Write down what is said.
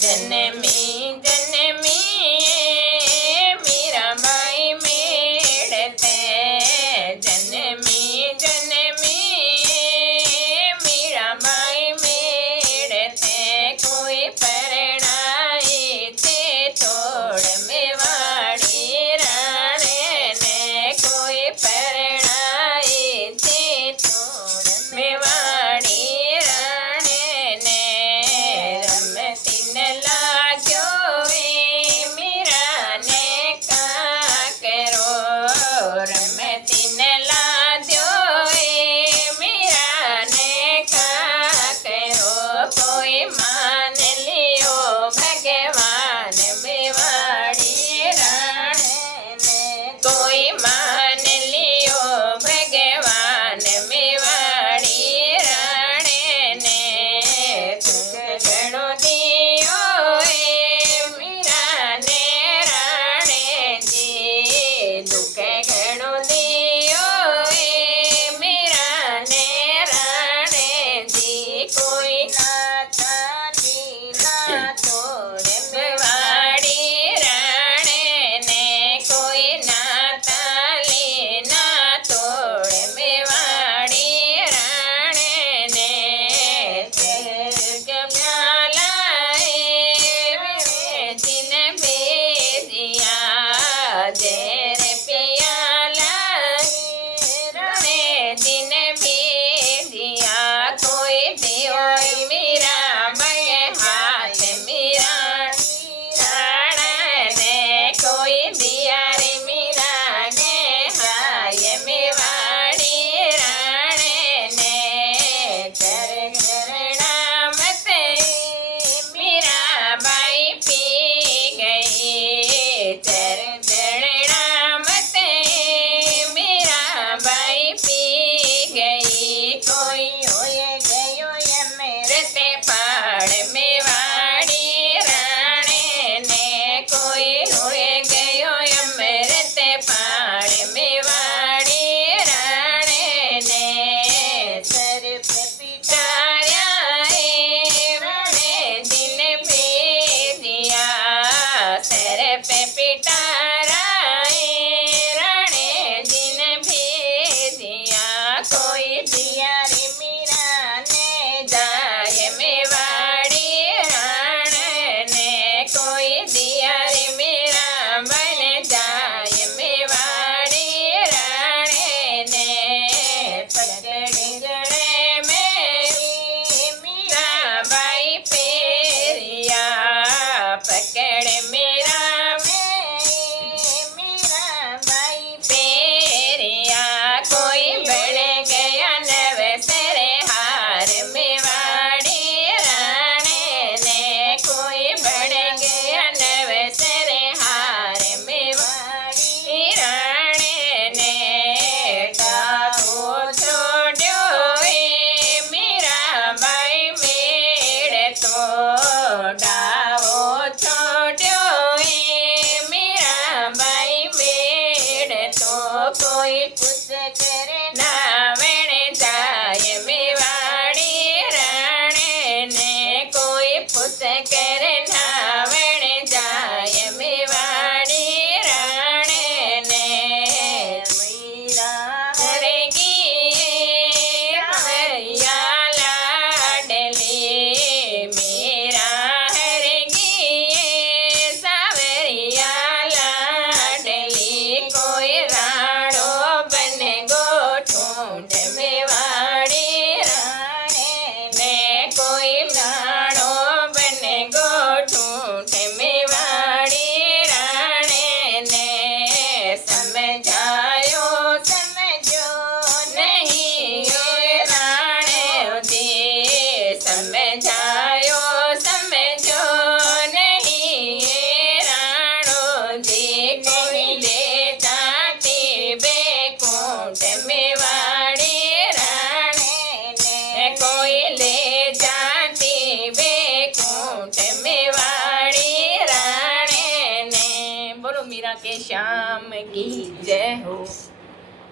જન્મી જન્મી મીરાબાઈ મેળતે જન્મી જન્મી મીરાબાઈ મેળતે કોઈ પરણાઈ છે છોડ મેવાડી રાણે ને કોઈ પરણાઈ છે છોડ મેવાડી રાણે ને રમતી ન લાગ્યો એ મીરાને કાકરો રમતી ન લાગ્યો એ મીરાને કાકરો કોઈ માન લ્યો ભગવાન મેવાડી રાણે ને કોઈ માન લ્યો ભગવાન મેવાડી રાણે ને દુઃખ ઘણો દિયો એ મીરાને રાણેજી દુઃખ ઘણો દિયો એ મીરાને રાણેજી કોઈ નાતાની ના તોડે મેવાડી રાણે ને કોઈ નાતાલી ના તોડે મેવાડી રાણે ને જીન બેદિયા જેર પિયાલા રણે જીન બેદિયા કોઈ દેવોય મીરા બગે હાથ મીરા રાણા ને કોઈ દિયારે મીરા ગે હાય મેવાડી રાણે ને ચર ઘરણા મતે મીરાબાઈ પી ગઈ ચર ચરણા મતે મીરાબાઈ પી ગઈ કોઈ હોય ગયો અમરતે પાડ મેવાડી રાણે ને કોઈ હોય ગયો અમરતે પાડ મેવાડી રાણે ને સર પે પિટાર્યા એ રાણે દિન ભેદિયા સર પે પિટારા એ રાણે દિન ભેદિયા કોઈ દિયારી મીરાને જાય મેવાડી રાણે ને કોઈ દિયારી મીરા બને જાય મેવાડી રાણે ને પકડી જણે મેરી મીરાબાઈ પેરિયા પકડ મેરા મેરી મીરાબાઈ પેરિયા કોઈ બળે ગયા નવસરે હાર મેવાડી રાણે ને કોઈ બળે ગયા નવસરે હાર મેવાડી રાણે ને ડાકો છોડ્યો એ મીરાબાઈ મેળતો ડાવો છોડ્યો એ મીરાબાઈ મેળતો કોઈ પૂછ કરે ના વેણે જાય મેવાડી રાણે ને કોઈ પૂછ કરે ના વેણે જાય મેવાડી રાણે ને મીરા હરે ગી હરિયા લાડલી મીરા હરે ગી સાવરિયા લાડલી કોઈ રાણો બને ગોઠુંડ મેવાડી રાણે ને કોઈ રાણો બને ગોઠુંડ મેવાડી રાણે ને સમજાયો સમજો નહીં એ રાણે જી સમજાયો સમજો નહીં એ રાણો જી કોઈ લે જાતી બે કુંઠ મેવાડી રાણે ને કોઈ લે જાતી બે કુંઠ મેવાડી રાણે ને બોલો મીરા કે શ્યામ की जय हो।